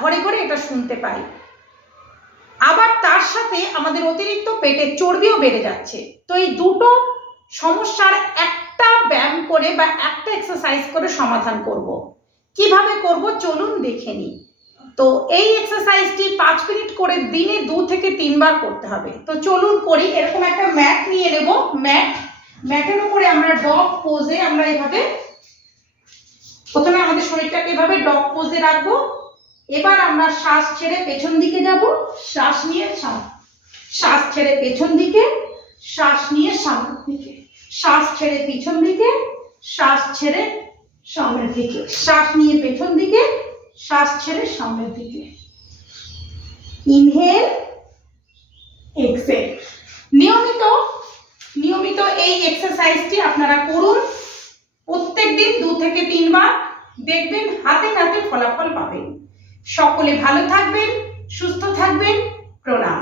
ঘরে ঘরে এটা শুনতে পাই। আবার তার সাথে আমাদের অতিরিক্ত পেটের চর্বিও বেড়ে যাচ্ছে। তো এই দুটো সমস্যার একটা ব্যায়াম করে বা একটা এক্সারসাইজ করে সমাধান করব। কিভাবে করব চলুন দেখে নিই। তো এই এক্সারসাইজটি 5 মিনিট করে দিনে 2 থেকে 3 বার করতে হবে। তো চলুন করি। এরকম একটা ম্যাট নিয়ে নেব। ম্যাটের উপরে আমরা ডগ পোজে আমরা এভাবে প্রথমে আমাদের শরীরটাকে এভাবে ডগ পোজে রাখবো। এবার আমরা শ্বাস ছেড়ে পেছন দিকে যাব, শ্বাস নিয়ে শ্বাস ছেড়ে পেছন দিকে, শ্বাস নিয়ে সামনের দিকে, শ্বাস ছেড়ে পিছন দিকে, শ্বাস ছেড়ে সামনের দিকে, শ্বাস নিয়ে পেছন দিকে, শ্বাস ছেড়ে সামনের দিকে। Inhale, exhale. নিয়মিত এই এক্সারসাইজটি আপনারা করুন। প্রত্যেকদিন 2 থেকে 3 বার, দেখবেন হাতে নাতে ফলাফল পাবেন। সকলে ভালো থাকবেন, সুস্থ থাকবেন। প্রণাম।